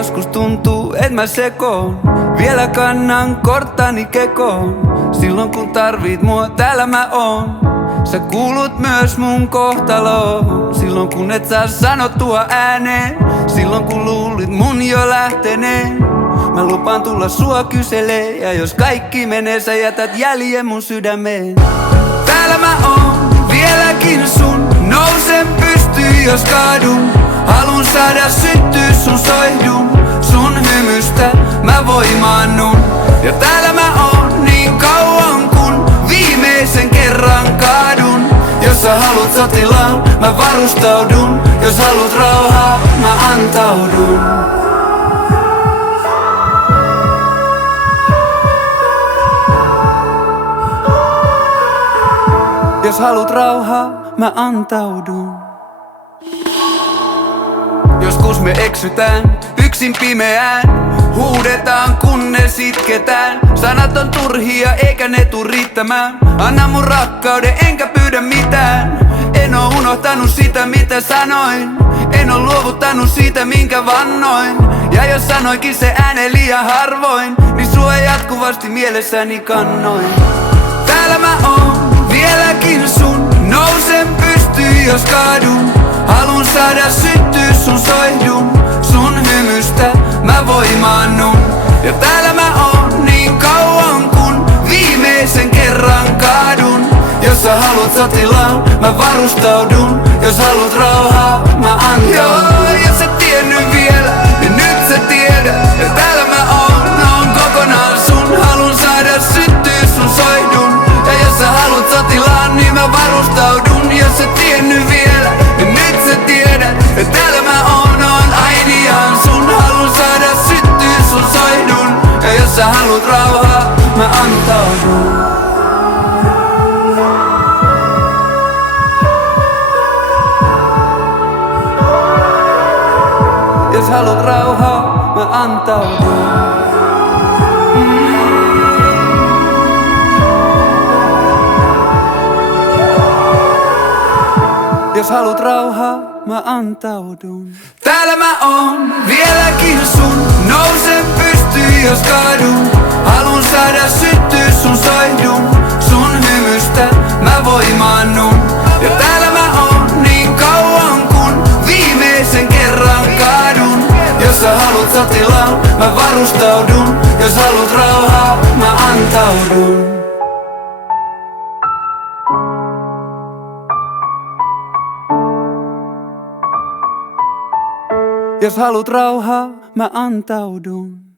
joskus tuntuu, et mä sekoon. Vielä kannan korttani kekoon. Silloin kun tarvit mua, täällä mä oon. Sä kuulut myös mun kohtaloon. Silloin kun et saa sanottua ääneen. Silloin kun luulit mun jo lähteneen. Mä lupaan tulla sua kyselee. Ja jos kaikki menee, sä jätät jäljen mun sydämeen. Täällä mä oon, vieläkin sun. Nousen pystyyn, jos kaadun. Halun saada syttyä sun soihdun. Sun hymystä mä voimaannun. Ja täällä mä oon niin kauan kun viimeisen kerran kaadun. Jos sä haluut sotilaan, mä varustaudun. Jos haluut rauhaa, mä antaudun. Jos haluut rauhaa, mä antaudun. Joskus me eksytään yksin pimeään. Huudetaan kunnes itketään. Sanat on turhia eikä ne tuu riittämään. Anna mun rakkauden enkä pyydä mitään. En oo unohtanut sitä mitä sanoin. En oo luovuttanut siitä minkä vannoin. Ja jos sanoinkin se ääneen liian harvoin, niin sua jatkuvasti mielessäni kannoin. Täällä mä oon, vieläkin sun. Nousen pystyyn jos kaadun. Halun saada syttyä sun soihdun. Sun hymystä mä voimaannun. Ja täällä mä oon niin kauan kun viimeisen kerran kaadun. Jos sä haluut sotilaan, mä varustaudun. Jos haluut rauhaa, mä antaudun. Joo, jos et tiennyt vielä, niin nyt sä tiedät. Ja täällä mä oon kokonaan sun. Halun saada syttyä sun soihdun. Ja jos sä haluut sotilaan, niin mä varustaudun. Jos et tiennyt vielä, niin nyt sä tiedät. Ja täällä mä oon ainiaan sun. Halun saada syttyä sun soihdun. Ja jos sä haluut rauhaa, mä antaudun. Jos haluut rauhaa, mä antaudun. Jos haluut rauhaa, mä antaudun. Täällä mä oon, vieläkin sun. Nousen pystyyn jos kaadun. Halun saada syttyä sun soihdun. Sun hymystä mä voimaannun. Ja täällä mä oon niin kauan kun viimeisen kerran kaadun. Jos sä haluut sotilaan, mä varustaudun. Jos haluut rauhaa, mä antaudun. Jos haluut rauhaa, mä antaudun.